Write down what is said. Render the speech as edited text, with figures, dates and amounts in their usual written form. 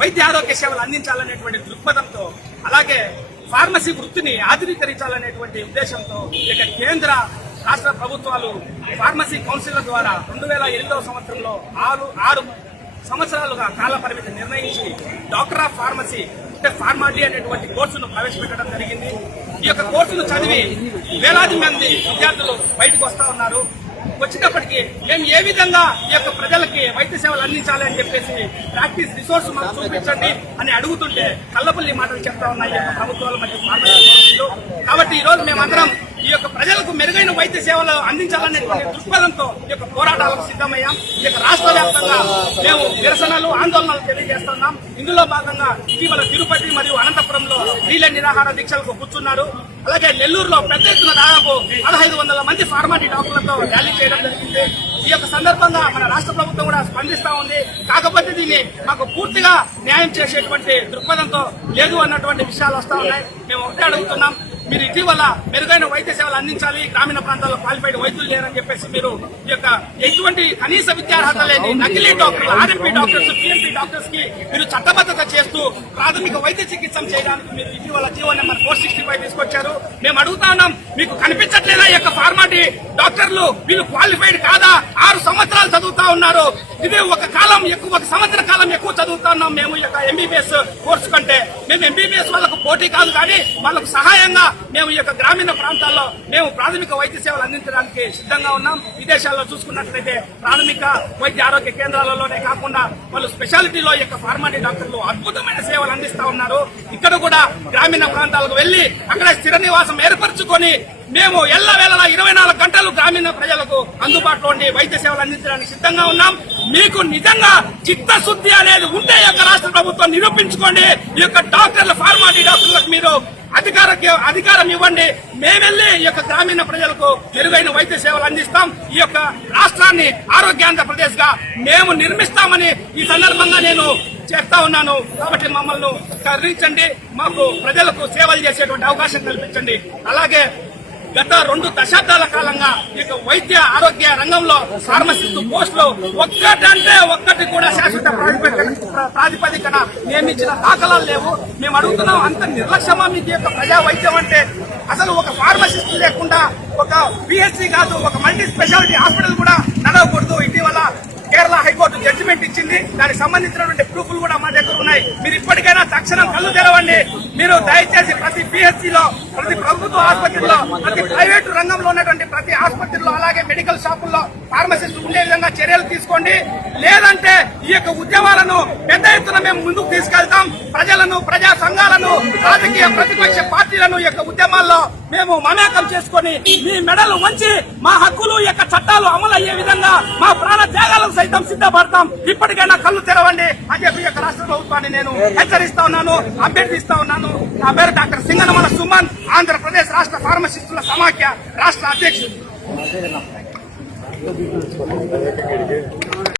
వైద్య ఆరోగ్య సేవలు అందించాలనేటువంటి దృక్పథంతో, అలాగే ఫార్మసీ వృత్తిని ఆధునీకరించాలనేటువంటి ఉద్దేశంతో ఇక కేంద్ర రాష్ట్ర ప్రభుత్వాలు ఫార్మసీ కౌన్సిల్ ద్వారా 2008వ సంవత్సరంలో 6 సంవత్సరాలుగా కాల పరిమితి నిర్ణయించి డాక్టర్ ఆఫ్ ఫార్మసీ అంటే ఫార్మాటీ అనేటువంటి కోర్సును ప్రవేశపెట్టడం జరిగింది. ఈ యొక్క కోర్సును చదివి వేలాది మంది విద్యార్థులు బయటకు వస్తా ఉన్నారు. వచ్చినప్పటికీ మేము ఏ విధంగా ఈ యొక్క ప్రజలకి వైద్య సేవలు అందించాలి అని చెప్పేసి ప్రాక్టీస్ రిసోర్స్ మాకు చూపించండి అని అడుగుతుంటే కల్లపల్లి మాటలు చెప్తా ఉన్నాయి ఈ యొక్క ప్రభుత్వాలు మరియు ఫార్మసీ కౌన్సిల్. కాబట్టి ఈ రోజు మేమందరం ఈ యొక్క ప్రజలకు మెరుగైన వైద్య సేవలు అందించాలనేటువంటి దృక్పథంతో ఈ యొక్క పోరాటాలకు సిద్ధమయ్యాం. ఈ యొక్క రాష్ట్ర వ్యాప్తంగా మేము నిరసనలు ఆందోళనలు తెలియజేస్తున్నాం. ఇందులో భాగంగా ఇటీవల తిరుపతి మరియు అనంతపురంలో రీలే నిరాహార దీక్షలకు కూర్చున్నారు. అలాగే నెల్లూరులో పెద్ద ఎత్తున దాదాపు 1500 మంది ఫార్మాటీ డాక్టర్లతో ర్యాలీ చేయడం జరిగింది. ఈ యొక్క సందర్భంగా మన రాష్ట్ర ప్రభుత్వం కూడా స్పందిస్తా ఉంది. కాకపోతే దీన్ని మాకు పూర్తిగా న్యాయం చేసేటువంటి దృక్పథంతో లేదు అన్నటువంటి విషయాలు వస్తా ఉన్నాయి. మేము ఒకటే అడుగుతున్నాం, మీరు ఇటీవల మెరుగైన వైద్య సేవలు అందించాలి, గ్రామీణ ప్రాంతాల్లో క్వాలిఫైడ్ వైద్యులు లేరని చెప్పేసి మీరు ఈ యొక్క ఎటువంటి కనీస విద్యార్హత లేని నకిలీ డాక్టర్లు, ఆర్ఎంపీ డాక్టర్స్, పిఎంపీ డాక్టర్స్ కి మీరు చట్టబద్ధత చేస్తూ ప్రాథమిక వైద్య చికిత్స చేయడానికి మీరు ఇటీవల జీవో నెంబర్ 465 తీసుకొచ్చారు. మేము అడుగుతా ఉన్నాం, మీకు కనిపించట్లేదా ఈ యొక్క ఫార్మాటీ డాక్టర్లు వీళ్ళు క్వాలిఫైడ్ కాదా? 6 సంవత్సరాలు చదువుతా ఉన్నారు. ఇది ఒక సంవత్సర కాలం ఎక్కువ చదువుతా ఉన్నాం మేము ఈ యొక్క ఎంబీబీఎస్ కోర్సు కంటే. మేము ఎంబీబీఎస్ వాళ్ళకు పోటీ కాదు, కానీ వాళ్ళకు సహాయంగా మేము ఈ యొక్క గ్రామీణ ప్రాంతాల్లో మేము ప్రాథమిక వైద్య సేవలు అందించడానికి సిద్ధంగా ఉన్నాం. విదేశాల్లో చూసుకున్నట్లయితే ప్రాథమిక వైద్య ఆరోగ్య కేంద్రాలలోనే కాకుండా వాళ్ళు స్పెషాలిటీలో ఈ యొక్క ఫార్మాటీ డాక్టర్లు అద్భుతమైన సేవలు అందిస్తా ఉన్నారు. ఇక్కడ కూడా గ్రామీణ ప్రాంతాలకు వెళ్లి అక్కడ స్థిర నివాసం ఏర్పరచుకొని మేము ఎల్లవేళలా 24 గంటలు గ్రామీణ ప్రజలకు అందుబాటులో ఉండి వైద్య సేవలు అందించడానికి సిద్ధంగా ఉన్నాం. మీకు నిజంగా చిత్తశుద్ధి అనేది ఉంటే ఈ యొక్క రాష్ట్ర ప్రభుత్వం నిరూపించుకోండి. ఈ యొక్క డాక్టర్ల ఫార్మాటీ డాక్టర్లకు మీరు అధికారం ఇవ్వండి. మేమెళ్లి ఈ యొక్క గ్రామీణ ప్రజలకు మెరుగైన వైద్య సేవలు అందిస్తాం. ఈ యొక్క రాష్ట్రాన్ని ఆరోగ్యాంధ్రప్రదేశ్ గా మేము నిర్మిస్తామని ఈ సందర్భంగా నేను చెప్తా ఉన్నాను. కాబట్టి మమ్మల్ని కరుణించండి, మాకు ప్రజలకు సేవలు చేసేటువంటి అవకాశం కల్పించండి. అలాగే గత 2 దశాబ్దాల కాలంగా ఈ వైద్య ఆరోగ్య రంగంలో ఫార్మసిస్ట్ పోస్టులు ఒక్కటి కూడా శాశ్వత ప్రాతిపదికన నియమించిన దాఖలాలు లేవు. మేము అడుగుతున్నాం, అంత నిర్లక్ష్యమా మీకు యొక్క ప్రజా వైద్యం అంటే? అసలు ఒక ఫార్మసిస్ట్ లేకుండా ఒక పిహెచ్సి కాదు, ఒక మల్టీ స్పెషాలిటీ హాస్పిటల్ కూడా నడవకూడదు. ఇటీవల కేరళ హైకోర్టు జడ్జిమెంట్ ఇచ్చింది. దానికి సంబంధించినటువంటి ప్రూఫ్లు కూడా మా దగ్గర ఉన్నాయి. మీరు ఇప్పటికైనా తక్షణం కళ్ళు తెరవండి. మీరు దయచేసి ప్రతి పిహెచ్సిలో, ప్రతి ప్రభుత్వ ఆసుపత్రిలో, ప్రతి ప్రైవేటు రంగంలో ఉన్నటువంటి ప్రతి ఆసుపత్రిలో, అలాగే మెడికల్ షాపుల్లో ఫార్మసిస్ట్ ఉండే విధంగా చర్యలు తీసుకోండి. లేదంటే ఈ యొక్క ఉద్యమాలను పెద్ద ఎత్తున మేము ముందుకు తీసుకెళ్తాం. ప్రజలను, ప్రజా సంఘాలను, రాజకీయ ప్రతిపక్ష పార్టీలను ఈ యొక్క ఉద్యమాల్లో మేము మమేకం చేసుకుని మీ మెడలు వంచి మా హక్కులు యొక్క చట్టాలు అమలు అయ్యే విధంగా మా ప్రాణ త్యాగాలకు సైతం సిద్ధపడతాం. ఇప్పటికైనా కళ్ళు తెరవండి అని చెప్పి ఈ యొక్క రాష్ట్ర ప్రభుత్వాన్ని నేను హెచ్చరిస్తా ఉన్నాను, అభ్యర్థిస్తా ఉన్నాను. నా పేరు డాక్టర్ సింగనమల సుమన్, ఆంధ్రప్రదేశ్ రాష్ట్ర ఫార్మసిస్టుల సమాఖ్య రాష్ట్ర అధ్యక్షుడు.